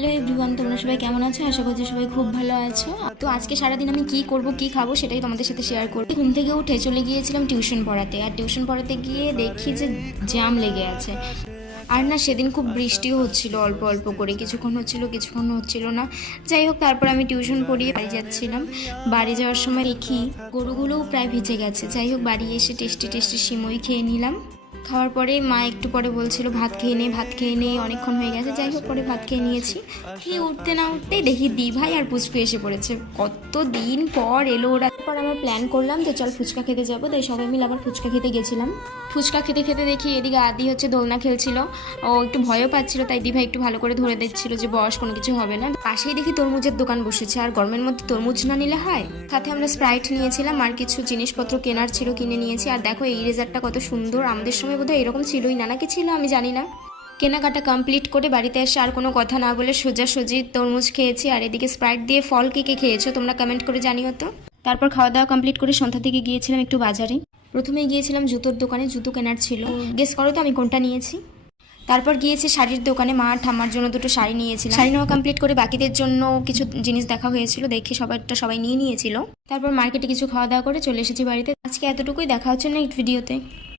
Hello everyone, তোমরা সবাই কেমন আছো? আশা করছি সবাই খুব ভালো আছো। তো আজকে সারাদিন আমি কি করব কি খাবো সেটাই তোমাদের সাথে শেয়ার করব। ঘুম থেকে উঠে চলে গিয়েছিলাম টিউশন পড়াতে, আর টিউশন পড়াতে গিয়ে দেখি যে জ্যাম লেগে আছে। আর না, সেদিন খুব বৃষ্টিও হচ্ছিল, অল্প অল্প করে, কিছুক্ষণ হচ্ছিল কিছুক্ষণ হচ্ছিল না। যাই হোক, তারপর আমি টিউশন পড়িয়ে বাড়ি যাচ্ছিলাম। বাড়ি যাওয়ার সময় দেখি গরুগুলোও প্রায় ভিজে গেছে। যাই হোক, বাড়ি এসে টেস্টি টেস্টি সিমই খেয়ে নিলাম। খাওয়ার পরে মা একটু পরে বলছিল ভাত খেয়ে নে, ভাত খেয়ে নে, অনেকক্ষণ হয়ে গেছে। যাই হোক, পরে ভাত খেয়ে নিয়েছি। খেয়ে উঠতে না উঠতেই দেখি দি ভাই আর পুচকু এসে পড়েছে। কত দিন পর এলো ওরা। তারপর আমরা প্ল্যান করলাম যে চল ফুচকা খেতে যাবো, তাই সবাই মিলে আবার ফুচকা খেতে গেছিলাম। ফুচকা খেতে খেতে দেখি এদিকে আদি হচ্ছে দোলনা খেলছিল। ও একটু ভয়ও পাচ্ছিল, তাই দি ভাই একটু ভালো করে ধরে দিচ্ছিল যে বয়স, কোনো কিছু হবে না। পাশেই দেখি তরমুজের দোকান বসেছে, আর গরমের মধ্যে তরমুজ না নিলে হয়। সাথে আমরা স্প্রাইট নিয়েছিলাম, আর কিছু জিনিসপত্র কেনার ছিল, কিনে নিয়েছি। আর দেখো এই ইরেজারটা কত সুন্দর, আমাদের সময় বোধহয় এরকম ছিলই না, নাকি ছিল আমি জানি না। কেনাকাটা কমপ্লিট করে বাড়িতে এসে আর কোনো কথা না বলে সোজাসুজি তরমুজ খেয়েছি। আর এদিকে স্প্রাইট দিয়ে ফল কে কে খেয়েছো তোমরা কমেন্ট করে জানিও তো। তারপর খাওয়া দাওয়া কমপ্লিট করে সন্ধ্যা থেকে গিয়েছিলাম একটু বাজারে। প্রথমেই গিয়েছিলাম জুতোর দোকানে, জুতো কেনার ছিল। গেস করো তো আমি কোনটা নিয়েছি। তারপর গিয়েছি শাড়ির দোকানে, মা আর ঠাম্মার জন্য দুটো শাড়ি নিয়েছিলাম। শাড়ি নেওয়া কমপ্লিট করে বাকিদের জন্য কিছু জিনিস দেখা হয়েছিল, দেখে সবাই নিয়ে নিয়েছিল। তারপর মার্কেটে কিছু খাওয়া দাওয়া করে চলে এসেছি বাড়িতে। আজকে এতটুকুই, দেখা হচ্ছে নেক্সট ভিডিওতে।